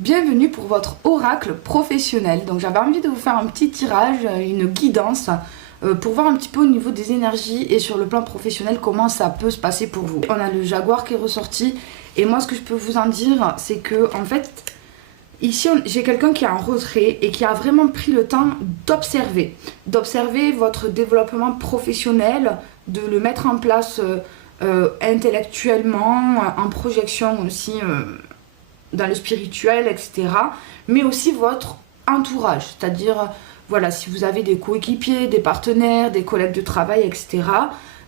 Bienvenue pour votre oracle professionnel. Donc j'avais envie de vous faire un petit tirage, une guidance pour voir un petit peu au niveau des énergies et sur le plan professionnel comment ça peut se passer pour vous. On a le jaguar qui est ressorti et moi ce que je peux vous en dire c'est que en fait ici j'ai quelqu'un qui est en retrait et qui a vraiment pris le temps d'observer votre développement professionnel, de le mettre en place intellectuellement, en projection aussi dans le spirituel, etc. Mais aussi votre entourage, c'est-à-dire, voilà, si vous avez des coéquipiers, des partenaires, des collègues de travail, etc.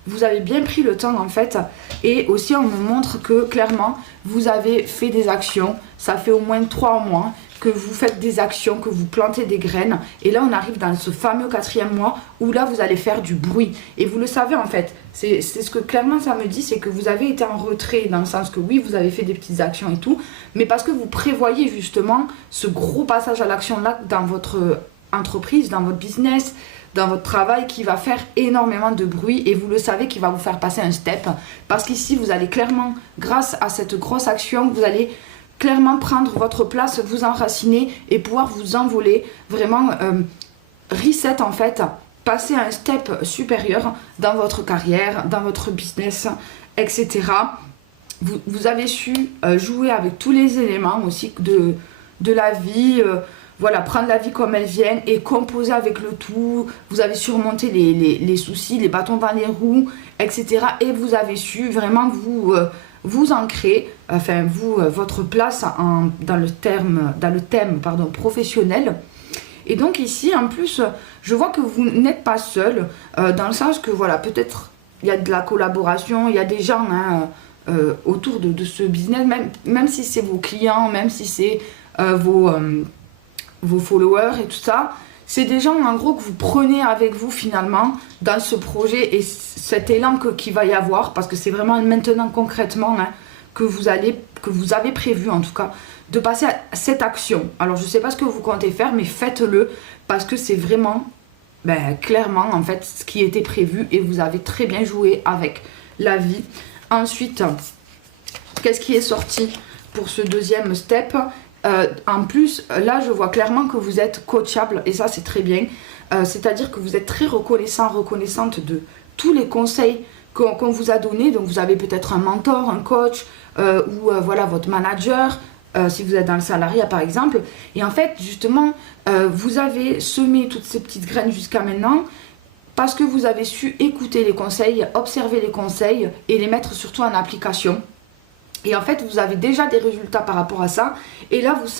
Vous avez bien pris le temps en fait. Et aussi on me montre que clairement, vous avez fait des actions. Ça fait au moins 3 mois que vous faites des actions, que vous plantez des graines. Et là, on arrive dans ce fameux 4e mois où là, vous allez faire du bruit. Et vous le savez en fait, c'est ce que clairement ça me dit, c'est que vous avez été en retrait dans le sens que oui, vous avez fait des petites actions et tout, mais parce que vous prévoyez justement ce gros passage à l'action là dans votre entreprise, dans votre business, dans votre travail qui va faire énormément de bruit et vous le savez qui va vous faire passer un step. Parce qu'ici, vous allez clairement, grâce à cette grosse action, vous allez clairement prendre votre place, vous enraciner et pouvoir vous envoler, vraiment reset en fait, passer à un step supérieur dans votre carrière, dans votre business, etc. Vous avez su jouer avec tous les éléments aussi de la vie, voilà, prendre la vie comme elle vient et composer avec le tout. Vous avez surmonté les soucis, les bâtons dans les roues, etc. Et vous avez su vraiment vous ancrer, enfin votre place dans le thème professionnel. Et donc ici, en plus, je vois que vous n'êtes pas seul, dans le sens que voilà, peut-être il y a de la collaboration, il y a des gens autour de ce business, même si c'est vos clients, même si c'est vos followers et tout ça, c'est des gens en gros que vous prenez avec vous finalement dans ce projet et cet élan qu'il va y avoir, parce que c'est vraiment maintenant concrètement que vous avez prévu en tout cas de passer à cette action. Alors je sais pas ce que vous comptez faire, mais faites-le parce que c'est vraiment clairement en fait ce qui était prévu et vous avez très bien joué avec la vie. Ensuite, qu'est-ce qui est sorti pour ce deuxième step? En plus, là, je vois clairement que vous êtes coachable et ça, c'est très bien. C'est-à-dire que vous êtes très reconnaissante de tous les conseils qu'on vous a donnés. Donc, vous avez peut-être un mentor, un coach ou voilà, votre manager, si vous êtes dans le salariat, par exemple. Et en fait, justement, vous avez semé toutes ces petites graines jusqu'à maintenant parce que vous avez su écouter les conseils, observer les conseils et les mettre surtout en application. Et en fait, vous avez déjà des résultats par rapport à ça. Et là, vous